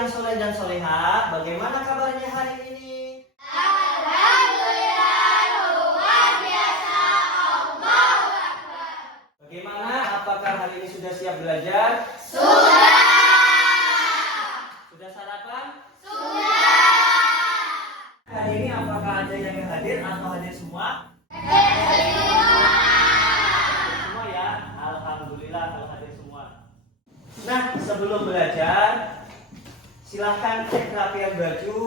yang soleh dan soleha, bagaimana kabarnya hari ini? Alhamdulillah, luar biasa, Allahu Akbar. Bagaimana? Apakah hari ini sudah siap belajar? Sudah. Sudah sarapan? Sudah. Hari ini apakah ada yang hadir atau hadir semua? Semua ya? Alhamdulillah kalau hadir semua. Nah, sebelum belajar, silahkan cek rapian baju,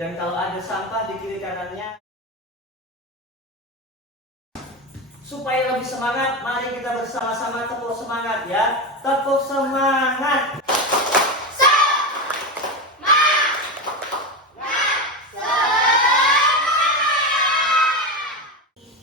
dan kalau ada sampah di kiri kanannya. Supaya lebih semangat, mari kita bersama-sama tepuk semangat ya. Tepuk semangat.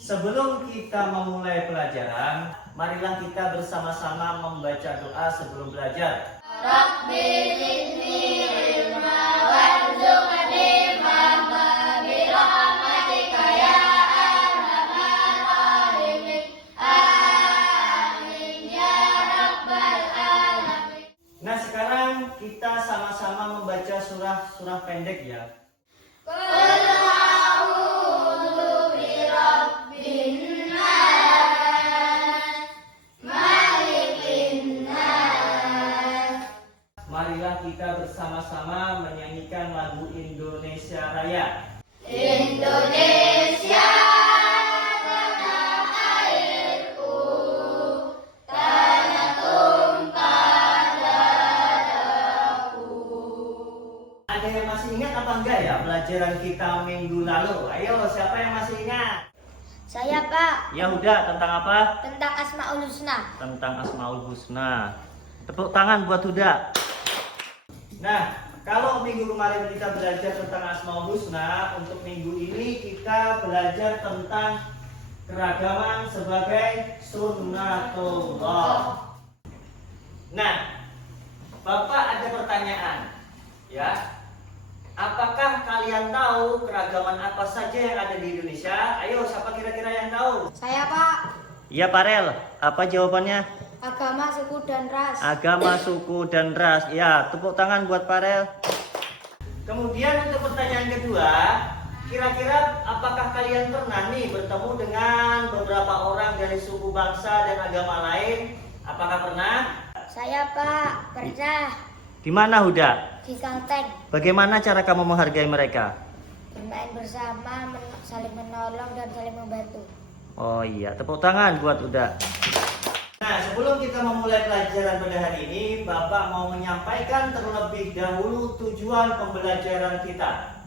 Sebelum kita memulai pelajaran, marilah kita bersama-sama membaca doa sebelum belajar. Rabbi zidni ilma warzuqni fahma birahmatika ya arhamar rahimin. Amin ya rabbal alamin. Nah, sekarang kita sama-sama membaca surah pendek ya. Qul a'udzu birabbin nas, malikin nas. Marilah kita bersama-sama menyanyikan lagu Indonesia Raya. Indonesia tanah airku, tanah tumpah darahku. Ada yang masih ingat apa enggak ya pelajaran kita minggu lalu? Ayo, siapa yang masih ingat? Saya Pak, Ya udah, tentang apa? tentang Asmaul Husna. Tentang Asmaul Husna. Tepuk tangan buat Huda. Nah, kalau minggu kemarin kita belajar tentang Asmaul Husna, untuk minggu ini kita belajar tentang keragaman sebagai sunnatullah. Nah, Bapak ada pertanyaan, ya. Apakah kalian tahu keragaman apa saja yang ada di Indonesia? Ayo, siapa kira-kira yang tahu? Saya Pak, Iya, Parel. Apa jawabannya? agama, suku dan ras. Agama, suku, dan ras. Ya, tepuk tangan buat Parel. Kemudian untuk pertanyaan kedua, kira-kira apakah kalian pernah nih bertemu dengan beberapa orang dari suku bangsa dan agama lain? Apakah pernah? Saya Pak, pernah Di mana, Huda? di Kalteng Bagaimana cara kamu menghargai mereka? bermain bersama, saling menolong dan saling membantu. Oh iya, tepuk tangan buat Huda. Nah, sebelum kita memulai pelajaran pada hari ini, Bapak mau menyampaikan terlebih dahulu tujuan pembelajaran kita.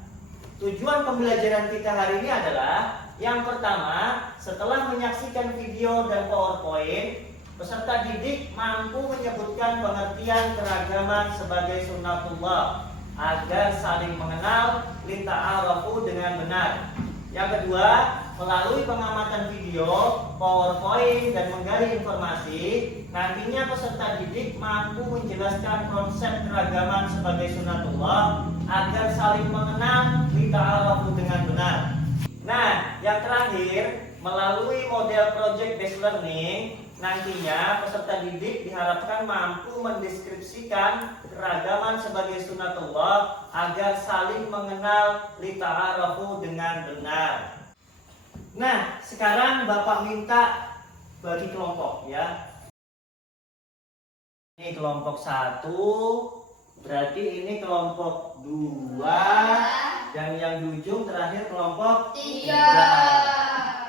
Tujuan pembelajaran kita hari ini adalah yang pertama, setelah menyaksikan video dan PowerPoint, peserta didik mampu menyebutkan pengertian keragaman sebagai sunnatullah agar saling mengenal lita'arafu dengan benar. Yang kedua, melalui pengamatan video, PowerPoint, dan menggali informasi, nantinya peserta didik mampu menjelaskan konsep keragaman sebagai sunnatullah agar saling mengenal lita'arafu dengan benar. Nah, yang terakhir, melalui model project based learning, nantinya peserta didik diharapkan mampu mendeskripsikan keragaman sebagai sunnatullah agar saling mengenal lita'arafu dengan benar. Nah, sekarang Bapak minta bagi kelompok ya. Ini kelompok 1, berarti ini kelompok 2, dan yang di ujung terakhir kelompok 3.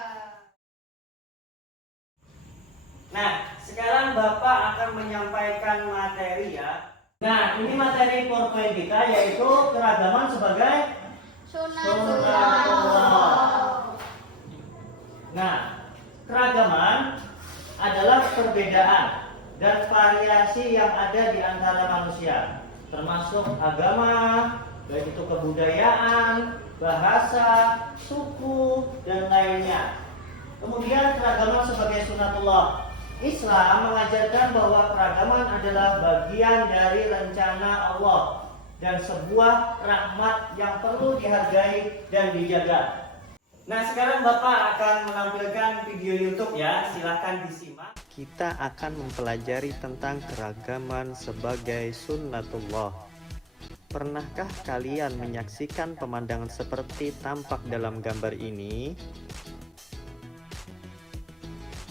Nah, sekarang Bapak akan menyampaikan materi ya. Nah, ini materi PowerPoint kita yaitu keragaman sebagai sunnatullah. Nah, keragaman adalah perbedaan dan variasi yang ada di antara manusia, termasuk agama, baik itu kebudayaan, bahasa, suku, dan lainnya. Kemudian keragaman sebagai sunnatullah. Islam mengajarkan bahwa keragaman adalah bagian dari rencana Allah dan sebuah rahmat yang perlu dihargai dan dijaga. Nah, sekarang Bapak akan menampilkan video YouTube ya, silahkan disimak. Kita akan mempelajari tentang keragaman sebagai sunnatullah. Pernahkah kalian menyaksikan pemandangan seperti tampak dalam gambar ini?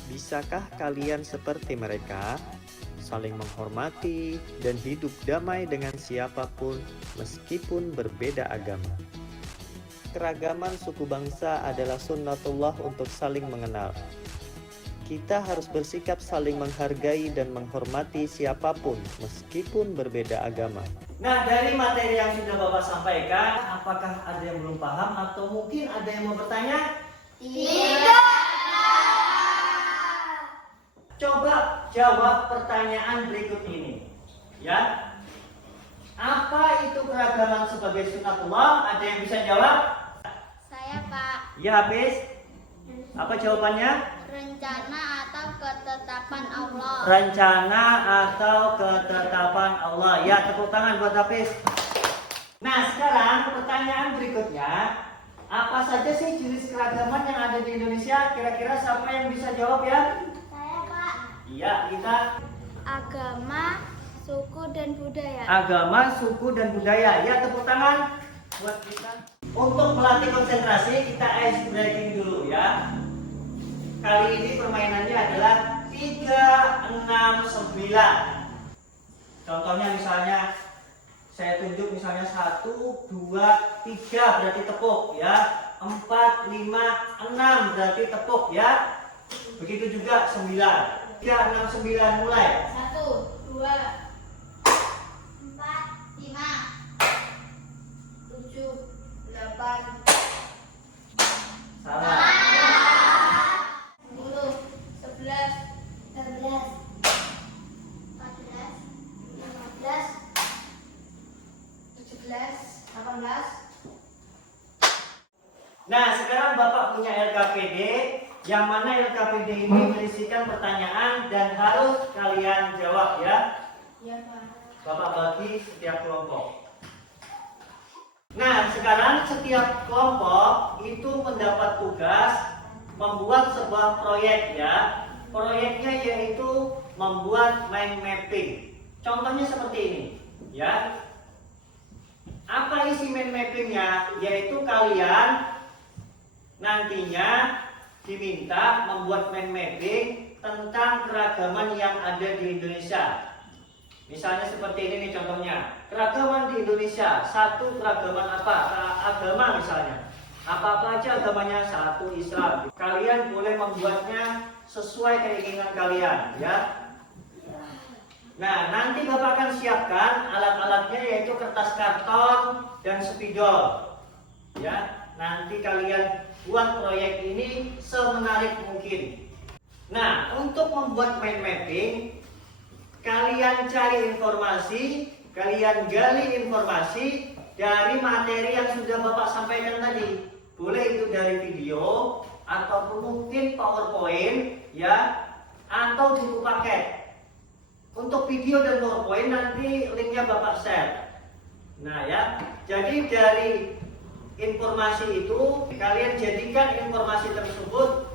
Bisakah kalian seperti mereka, saling menghormati dan hidup damai dengan siapapun meskipun berbeda agama? Keragaman suku bangsa adalah sunnatullah untuk saling mengenal. Kita harus bersikap saling menghargai dan menghormati siapapun meskipun berbeda agama. Nah, dari materi yang sudah Bapak sampaikan, apakah ada yang belum paham atau mungkin ada yang mau bertanya? Tidak. Coba jawab pertanyaan berikut ini. Ya. Apa itu keragaman sebagai sunnatullah? Ada yang bisa jawab? Saya Pak. Ya, Hafiz. Apa jawabannya? Rencana atau ketetapan Allah. Rencana atau ketetapan Allah. Ya, tepuk tangan buat Hafiz. Nah, sekarang pertanyaan berikutnya. Apa saja sih jenis keragaman yang ada di Indonesia? Kira-kira siapa yang bisa jawab ya? Saya Pak. Iya, kita. Agama, suku dan budaya. Agama, suku, dan budaya. Ya, tepuk tangan buat kita. Untuk melatih konsentrasi, kita ice breaking dulu ya. Kali ini permainannya adalah 3, 6, 9. Contohnya misalnya saya tunjuk misalnya 1, 2, 3 berarti tepuk ya. 4, 5, 6 berarti tepuk ya. Begitu juga 9. 3, 6, 9 mulai. 1, 2, 4, 5, 7, 8. Salah. 18. Nah, sekarang Bapak punya LKPD, yang mana LKPD ini berisikan pertanyaan dan harus kalian jawab ya. Ya Pak. Bapak bagi setiap kelompok. Nah, sekarang setiap kelompok itu mendapat tugas membuat sebuah proyek ya. Proyeknya yaitu membuat mind mapping. Contohnya seperti ini ya. Apa isi mind mappingnya? Yaitu kalian nantinya diminta membuat mind mapping tentang keragaman yang ada di Indonesia. Misalnya seperti ini nih contohnya. Keragaman di Indonesia, satu keragaman apa? Agama misalnya. Apa-apa aja agamanya, satu Islam. Kalian boleh membuatnya sesuai keinginan kalian ya. Nah, nanti Bapak akan siapkan alat-alatnya yaitu kertas karton dan spidol. Ya, nanti kalian buat proyek ini semenarik mungkin. Nah, untuk membuat mind mapping, kalian cari informasi, kalian gali informasi dari materi yang sudah Bapak sampaikan tadi. Boleh itu dari video ataupun mungkin PowerPoint ya, atau buku paket. Untuk video dan PowerPoint nanti linknya Bapak share. Nah ya, jadi dari informasi itu kalian jadikan informasi tersebut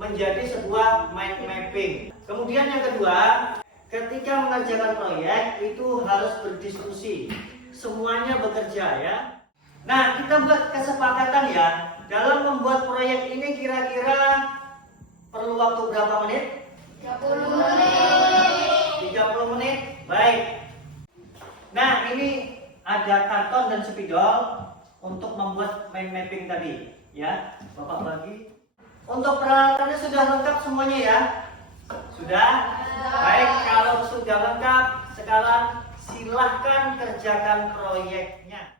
menjadi sebuah mind mapping. Kemudian yang kedua, ketika mengerjakan proyek itu harus berdiskusi. Semuanya bekerja ya. Nah, kita buat kesepakatan ya. Dalam membuat proyek ini kira-kira perlu waktu berapa menit? 30 menit. 30 menit. Baik. Nah, ini ada karton dan spidol untuk membuat mind mapping tadi ya. Bapak bagi. Untuk peralatannya sudah lengkap semuanya ya? Sudah? Baik, kalau sudah lengkap, sekarang silahkan kerjakan proyeknya.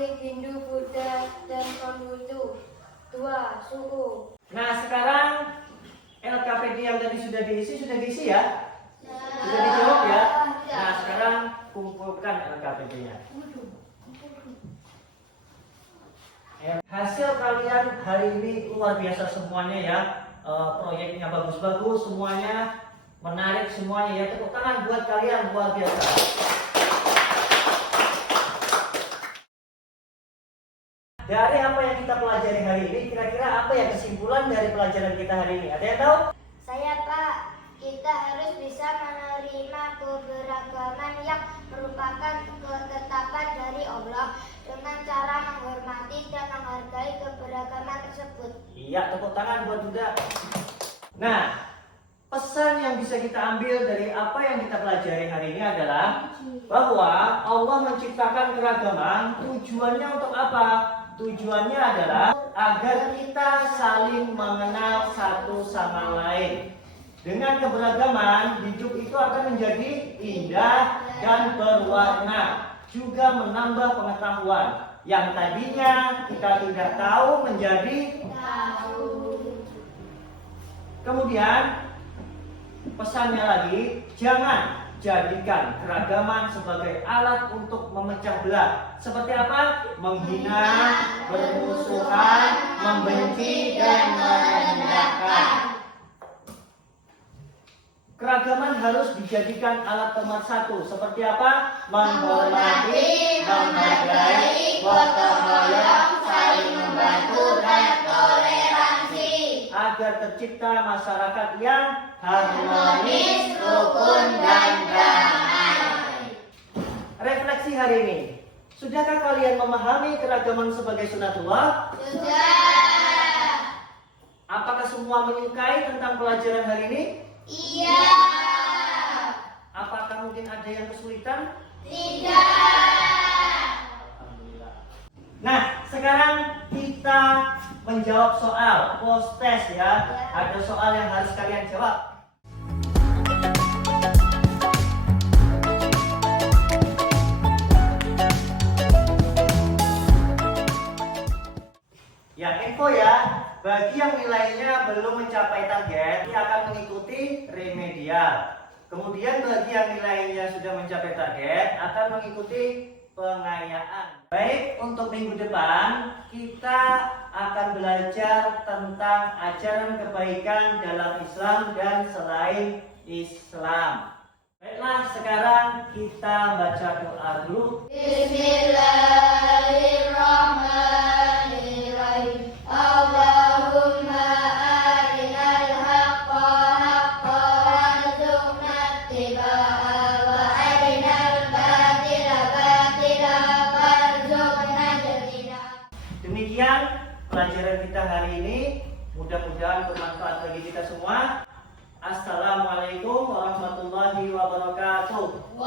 Katolik, Hindu, Buddha, dan Konghucu. 2. Suku. Nah, sekarang LKPD yang tadi sudah diisi ya? Sudah dijawab ya? Nah, sekarang kumpulkan LKPD-nya. Hasil kalian hari ini luar biasa semuanya ya. Proyeknya bagus-bagus semuanya, menarik semuanya ya. Tepuk tangan buat kalian, luar biasa. Dari apa yang kita pelajari hari ini, kira-kira apa ya kesimpulan dari pelajaran kita hari ini? Ada yang tahu? Saya, Pak, kita harus bisa menerima keberagaman yang merupakan ketetapan dari Allah dengan cara menghormati dan menghargai keberagaman tersebut. Iya, tepuk tangan buat Duda. Nah, pesan yang bisa kita ambil dari apa yang kita pelajari hari ini adalah bahwa Allah menciptakan keragaman. Tujuannya untuk apa? Tujuannya adalah agar kita saling mengenal satu sama lain. Dengan keberagaman, hidup itu akan menjadi indah dan berwarna, juga menambah pengetahuan yang tadinya kita tidak tahu menjadi tahu. Kemudian pesannya lagi, jangan jadikan keragaman sebagai alat untuk memecah belah. Seperti apa? Menghina, bermusuhan, membenci, dan merendahkan. Keragaman harus dijadikan alat pemersatu. Seperti apa? Menghormati, menghargai, gotong royong, saling membantu, dan toleransi. Agar tercipta masyarakat yang harmonis, rukun, dan damai. Refleksi hari ini. Sudahkah kalian memahami keragaman sebagai sunatullah? Sudah. Apakah semua menyukai tentang pelajaran hari ini? Iya. Apakah mungkin ada yang kesulitan? Tidak. Alhamdulillah. Nah, sekarang kita menjawab soal post test ya. Ada soal yang harus kalian jawab. Ya, info ya. Bagi yang nilainya belum mencapai target, dia akan mengikuti remedial. Kemudian bagi yang nilainya sudah mencapai target, akan mengikuti pengayaan. Baik, untuk minggu depan kita akan belajar tentang ajaran kebaikan dalam Islam dan selain Islam. Baiklah, sekarang kita baca doa dulu. Bismillahirrahmanirrahim. Allahumma arinal haqqa haqqan warzuqna ittiba'ah wa arinal batila batilan warzuqna ijtinabah. Demikian pelajaran kita hari ini. Mudah-mudahan bermanfaat bagi kita semua. Assalamualaikum warahmatullahi wabarakatuh.